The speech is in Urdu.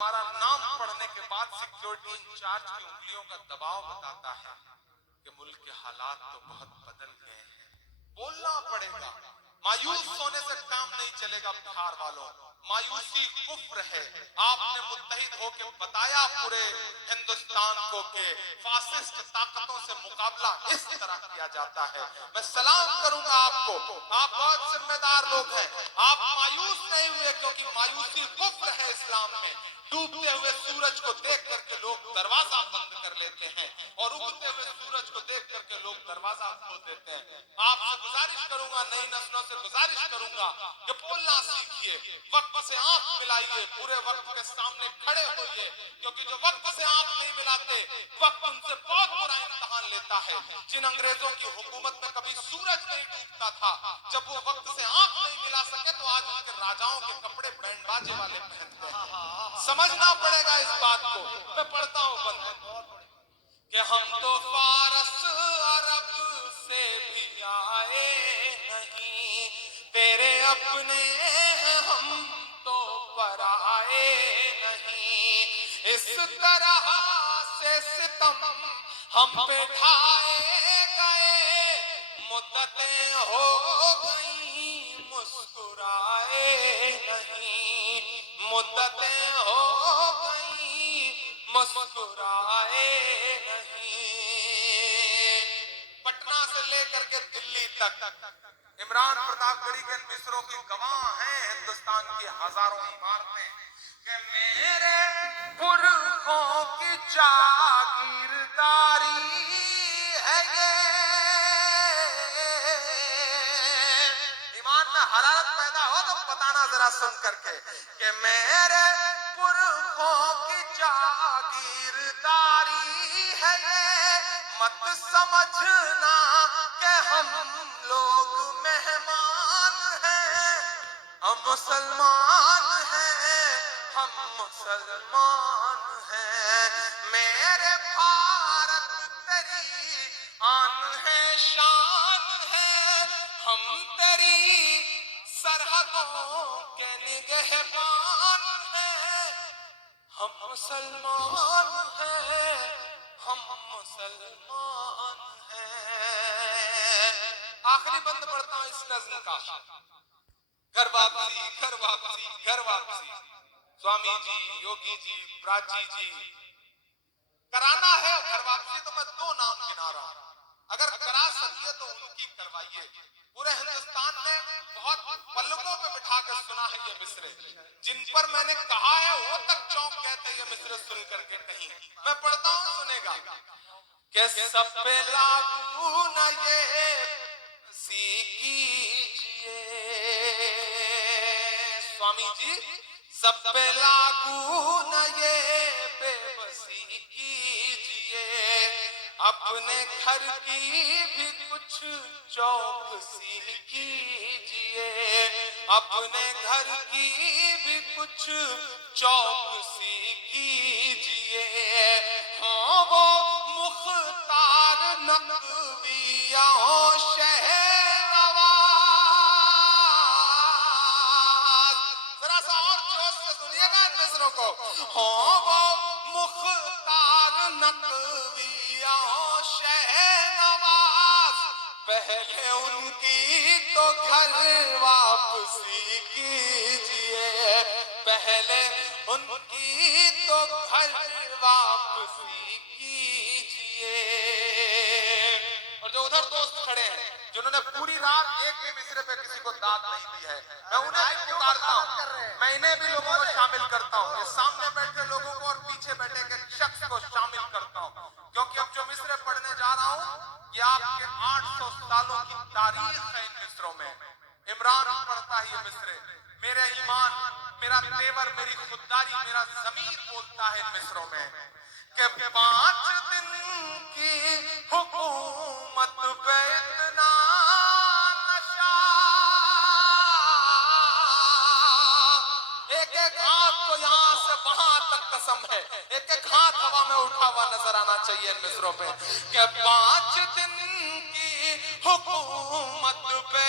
ہمارا نام پڑھنے کے بعد سیکیورٹی انچارج کی انگلیوں کا دباؤ بتاتا ہے کہ ملک کے حالات تو بہت بدل گئے ہیں، بولنا پڑے گا۔ مایوس ہونے سے کام نہیں چلے گا بہار والوں، مایوسی کفر ہے۔ آپ نے متحد ہو کے بتایا پورے ہندوستان کو کہ فاسسٹ طاقتوں سے مقابلہ اس طرح کیا جاتا ہے۔ میں سلام کروں گا آپ کو، آپ بہت ذمہ دار لوگ ہیں، آپ مایوس نہیں ہوئے کیونکہ مایوسی کفر ہے اسلام میں۔ ڈوبتے ہوئے سورج کو دیکھ کر کے لوگ دروازہ بند کر لیتے ہیں اور اگتے ہوئے سورج کو دیکھ کر کے لوگ دروازہ کھول دیتے ہیں۔ آپ سے گزارش کروں گا، نئی نسلوں سے گزارش کروں گا کہ بولنا سیکھیے، وقت سے آنکھ ملائیے، پورے وقت کے سامنے کھڑے ہوئیے، کیونکہ جو وقت سے آنکھ نہیں ملاتے وقت ان سے بہت برا امتحان لیتا ہے۔ جن انگریزوں کی حکومت میں کبھی سورج نہیں ڈوبتا تھا، جب وہ وقت سے آنکھ نہیں ملا سکے تو آج ان کے راجاؤں کے کپڑے بینڈ باجے والے پہنتے ہیں۔ سمجھنا پڑے گا اس بات کو۔ میں پڑھتا ہوں بند کہ ہم تو فارس عرب سے بھی آئے نہیں، تیرے اپنے ہم تو پرائے نہیں، اس طرح سے ستم ہم پہ ڈھائے گئے، مدتیں ہو گئیں مسکرائے نہیں، مدتیں ہو گئیں مسکرائے نہیں۔ پٹنہ سے لے کر کے دلی تک عمران پرتاپ گڑھی کے مصروں کی گواہ ہیں ہندوستان کی ہزاروں عمارتیں کہ میرے پرخوں کی جاگیرداری ہے یہ۔ ایمان میں حرارت پیدا ہو تو بتانا ذرا سن کر کے کہ میرے پرخوں کی جاگیرداری ہے یہ، مت سمجھنا کہ ہم لوگ مہمان ہیں، ہم مسلمان ہیں، ہم مسلمان ہیں۔ میرے بھارت تیری آن ہے، شان ہے، ہم تیری سرحدوں کے نگہبان ہیں، ہم مسلمان ہیں، ہم مسلمان ہیں۔ آخری بند پڑھتا ہوں اس نظم کا۔ گھر واپسی، گھر واپسی، گھر واپسی، سوامی جی، یوگی جی، پراچی جی، کرانا ہے گھر واپسی تو میں دو نام گنا رہا ہوں، اگر کرا سکیے تو ان کی کروائیے۔ پورے ہندوستان نے بہت پلکوں پہ بٹھا کر سنا ہے یہ مصرے، جن پر میں نے کہا ہے وہ تک چونک گئے تھے یہ مصرے سن کر کے کہیں۔ میں پڑھتا ہوں، سنے گا کہ سب پہ لاگو نہ یہ کیجئے، سوامی جی سب پہ لاگو نہ یہ بے بسی کیجئے، اپنے گھر کی بھی کچھ چوکسی کیجئے، اپنے گھر کی بھی کچھ چوکسی کیجئے، ہاں وہ مختار نقویہ شہنواز، ذرا سا اور جوش سے سنیے گا ان مصروں کو، ہاں وہ مختار نقویہ شہنواز، پہلے ان کی تو گھر واپسی کیجئے، پہلے ان کی تو گھر واپسی کیجئے۔ اور جو ادھر دوست کھڑے ہیں جنہوں نے پوری رات ایک بھی مصرے پہ کسی کو داد نہیں دی ہے، میں انہیں بھی پکارتا ہوں، میں انہیں بھی لوگوں کو شامل کرتا ہوں، یہ سامنے بیٹھے لوگوں کو اور پیچھے بیٹھے کے شخص کو شامل کرتا ہوں، کیونکہ اب جو مصرے پڑھنے جا رہا ہوں یہ آپ کے 800 سالوں کی تاریخ ہے ان مصروں میں۔ عمران پڑھتا ہے یہ مصرے، میرے ایمان، میرا تیور، میری خودداری، میرا ضمیر بولتا ہے ان مصروں میں کہ 5 دن کی حکومت پہ اتنا نشہ، ایک ایک ہاتھ کو یہاں سے وہاں تک قسم ہے، ایک ایک ہاتھ ہوا میں اٹھا ہوا نظر آنا چاہیے ان مصروں پہ کہ 5 دن کی حکومت پہ